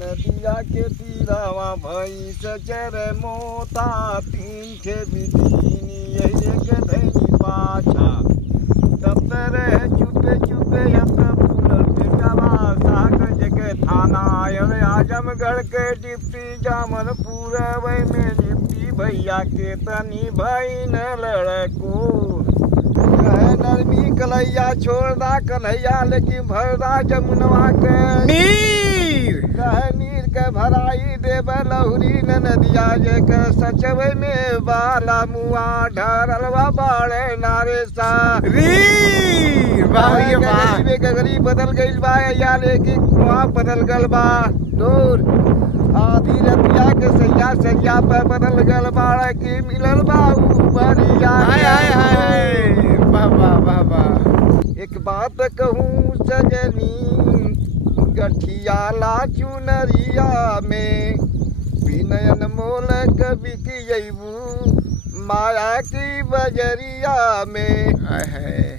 नदिया के तीरावा भैंस चरे मोता तीन के बिदीनी यही एक धैनी पाछा तब रहे चुपे चुपे अपना फूलल बेटवा साग जगह थाना अरे आजमगढ़ के डिप्टी जामन पूरा वही में डिप्टी भैया के तनी भाई न लड़को कहे नरमी कलैया छोड़दा कन्हैया लेकिन भरदा जमुनवा के नीर कहे नीर के भराई देव लहुरी न नदिया जे के सचवे में बाला मुआ ढरलवा बाड़े नारे सा रीर वाह वाह गगरी बदल गइल बा या लेकिन कुआं बदल गल बा दूर आधी रतिया के सैया सैया पे बदल गल बाड़े की मिलल बा ऊपरिया हाय हाय हाय वाह वाह वाह वाह एक बात कहूँ सजनी गठिया ला चुनरिया में विनयन मोल कवि की जैबू माया की बजरिया में हाय हाय